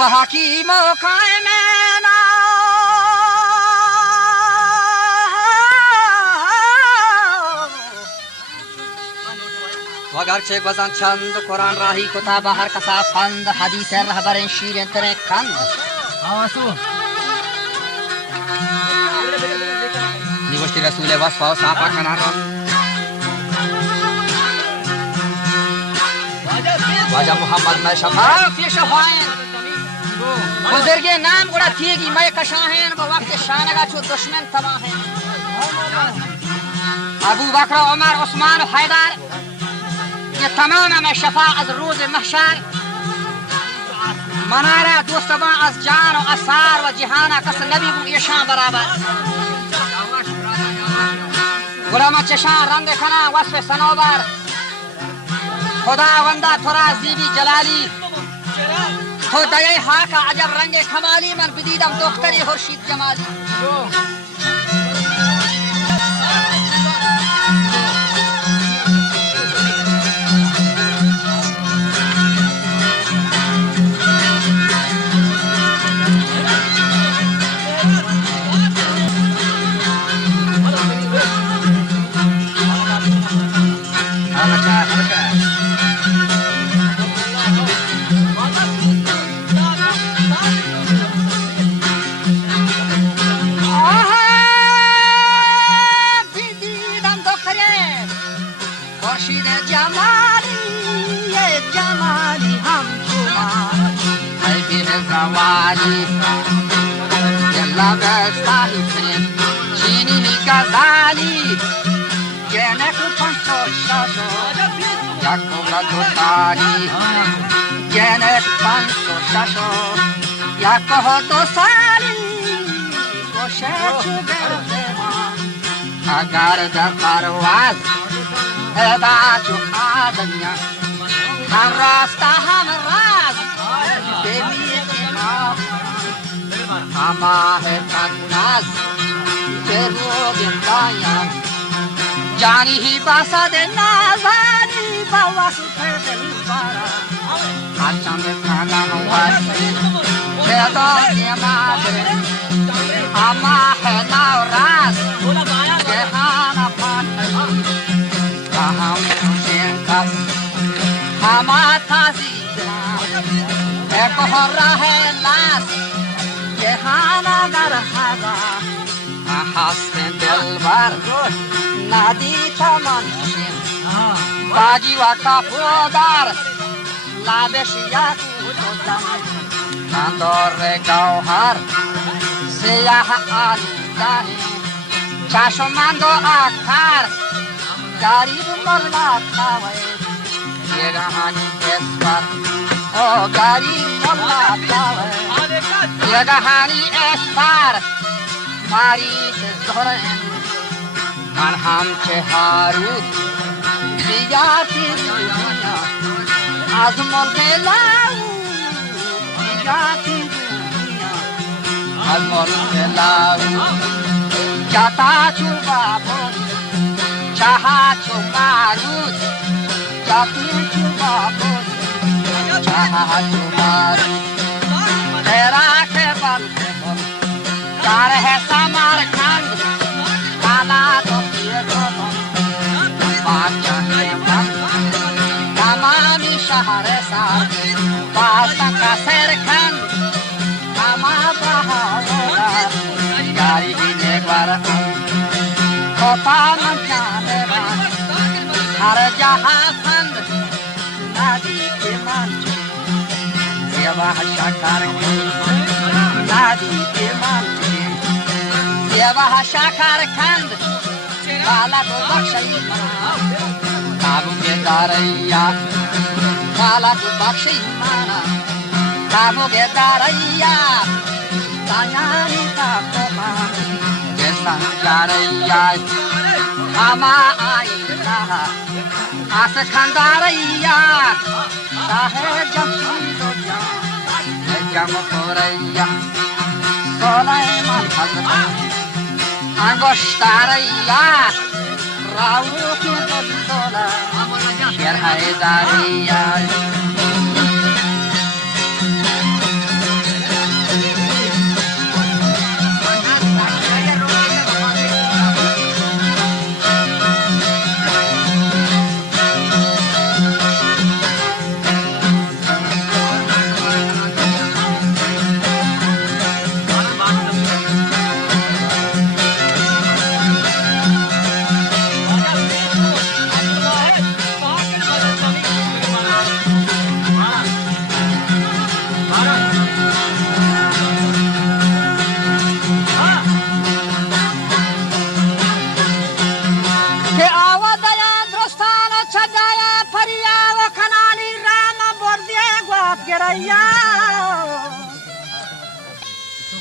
وحكيم قائمنا وگرچه گذن چند قرآن راهی کتاب هر کسا فند حدیث رهبر شیرین تر کند آسو نیوشتی رسول وصف و صافا کنارم واجه محمد میں شفا فی شفاین بزرگ نام گوڑا تیگی میں کشاہین با وقت شانگا چو دشمن تباہین ابو بکر عمر عثمان و حیدر یہ تمام میں شفا از روز محشر منارا دوستبان از جان و اثار و جہانا کس نبی بو ایشان برابر گوڑا ما چشان رنگ کنا وصف سنوبر خداوندا تو را زیبی جلالی تو دیگه حاکا عجب رنگ کمالی من بدیدم دختری خورشید جمالی یلا بستانی کنیم چینی گزالی گنه کو پنسو شاشو یک کبرا دوستانی گنه پنسو شاشو یک که دو سالی گوشه چو گردما اگر در پرواز هدا چو آدمیا هم راستا هم راز اما ہے کناز جروگن دایا جانی ہی باسا دے نازانی باواسو پھر دل بارا آچان دے کھانا مواشی پیدو دیمادر اما ہے ناوراز جہانا پانٹی کہاں خوشین کس ہما تازی ایک ہو رہے لاس جهانا در هوا حسن دلبر ندی تمانشیم باجی و کپودر لبش یک کدام اندار گوهر سیاه آلوده چشمند و اکتر گریب ملت نوید یگهانی کسور او گریب ملت نوید یگهانی اسفر ماریش زهرن من همچه هاروت بیاتی دنیا از ملک لاو بیاتی دنیا از ملک لاو جاتا چو بابون چاها چو ماروت جاتی چو بابون چاها چو ماروت تیرا کے بل چار ہے سمرقند کالا تو پیے گوتم بادشاہ بند تمامی شہر ساتھ پاستا کا سرکند ہما بہاولر یاری ہی نیگوار کھوپا من جانے بان ہر جہاں سند ندی کے منچے سیوا شکر ندی کے منچے سیوا شکر کند بالا کو بخشی مانا تابو کے داریا بالا کو بخشی مانا تابو کے داریا تایانی تابو مانا جیسا جاریا ہما آئی رہا آس کھنداریا شاہ جمشید و جم خوریا سلیمان حضرت انگشتاریا راو کی دلدولا شیر حیداریا گریا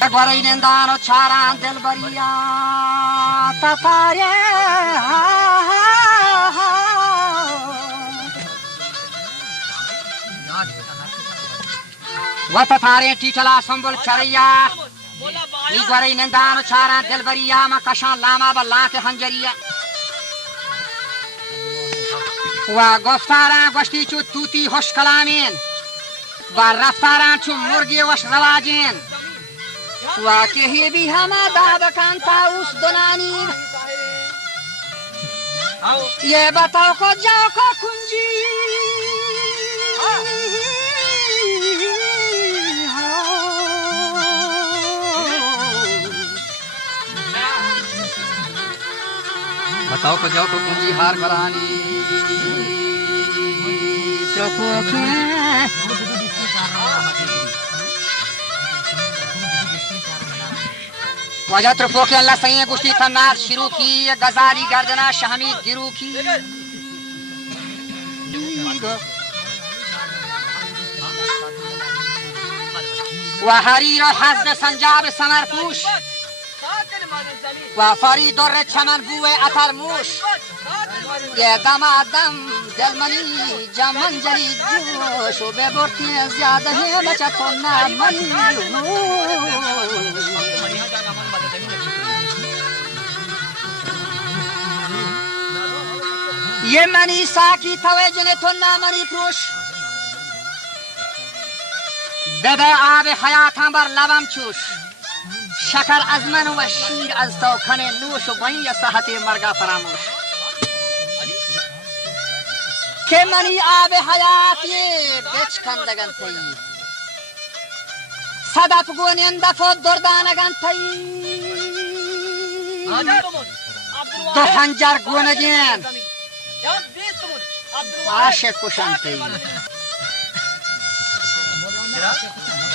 گوری نندان و چاران دل بریا تتاره و تتاره ٹیٹلا سنبل چریا نی گوری نندان و چاران دل بریا ما کشان لاما بلا کے ہنجریا و گفتاران گوشتی چو توتی خوش کلامین و رفتاران چو مرگی وش رواجین و که هی بی همه دابکان تاوس دنانی یہ بتاؤ کو جاؤ کو کنجی بتاؤ کو جاؤ کو کنجی ہار کرانی چوکو کے وجہ طرفوں کے اللہ سہیں گشتی تنات شروع کی غزالی گردنا شہمی گرو کی و حریر و حزن سنجاب سمرپوش و فرید در چمن بوی عطر موش یہ دم آدم دل منی جمن جلی جوش و بے برتی زیادہ ہے بچہ تو نہ منی یہ منی ساکی توے جنے تو نہ منی پروش بده آب حیاتم بر لبم چوش شکر از من و شیر از تو کنه نوش و باین یا صحت مرگا فراموش که منی آب حیاتی بچ کندگن تی صدف گونین دفو دردانگن تی دو خنجر گونگین عاشق کشن تی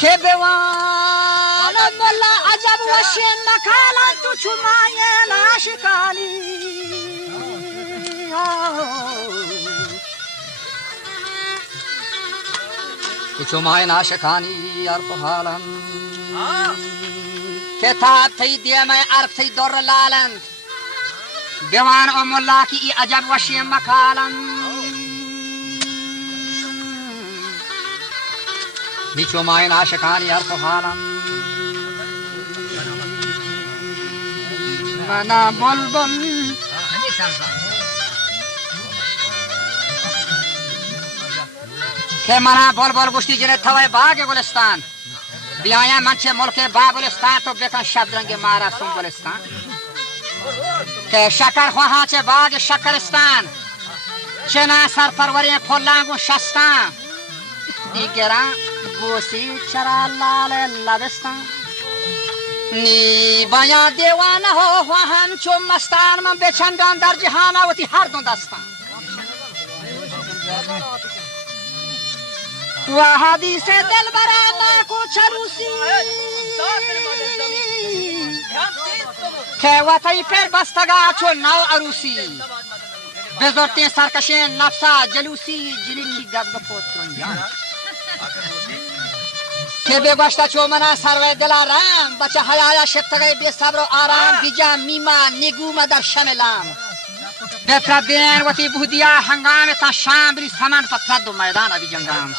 که بوان مولا عجب وشین مکالان تو چماین عاشقانی تو چماین عاشقانی عرف حالم کتاب تی دیم عرف تی در لالند بوان مولا کی عجب وشین مکالان نیچو ماین عاشقانی عرف حالم منا بلبل که منا بلبل گشتی جنه توی باغ گلستان بیایم من چه ملک بابلستان تو بکن شبرنگ مارا سنبلستان که شکر خواهان چه باغ شکرستان چه نه سرپروری پلنگ و شستان دیگران بوسی چرا لال لبستان نی بایا دیوانه هو هم چون مستان من به چندان در جهان آوتی هر دو دستان و حدیث دل برای ما کو چروسی که وطی پر بستگا چون نو عروسی بزرگتین سرکشین نفسا جلوسی جلیلی گبگ پوترون که بگوشتا چو منا سروی دلارم بچه حیایا شبتگه بی صبر و آرام بیجا میما نگوم در شملام بپردین وطی بودیا هنگام تا شام بری سمن پترد و میدان ابی جنگام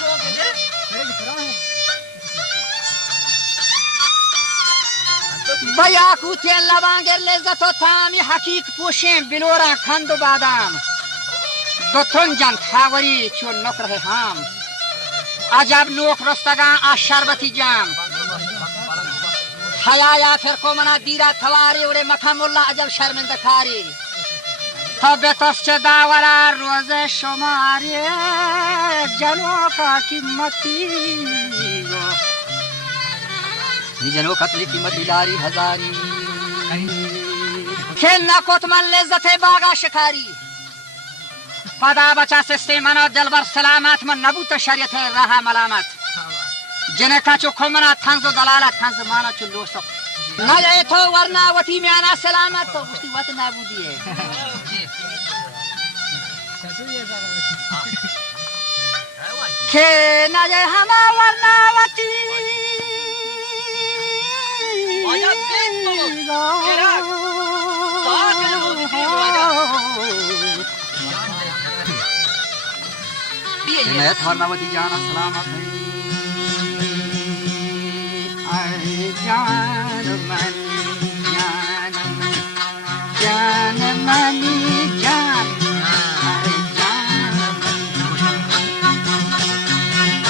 بیا کوتین لبانگر لذت و تامی حقیق پوشیم بلورا کند و بادام دوتون جن تاوری چون نکره هم عجب نوک رستگان آش شربتی جام حیایا فرقو منا دیرا تواری اوڑے مکم اللہ عجب شرمنده کاری تا بتاس چه داورا روز شماری جنو کا قیمتی جنو کا تلی قیمتی لاری ہزاری که نکوت من لذت باغا شکاری پدا بچا سستی منو دلبر سلامت من نبوت شریعت راه ملامت جنه کچو کمنا تنز و دلالت تنز مانا چو لوسق نجای تو ورنا وطی میانا سلامت تو گشتی وط نبودیه के न ये हमा वर्णावती वर्णावती जाना सलामत है जान मनी जान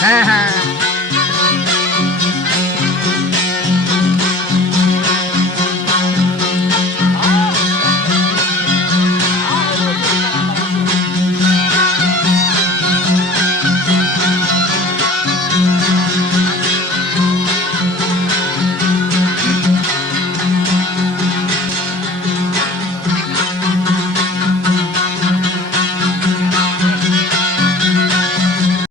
हाँ हाँ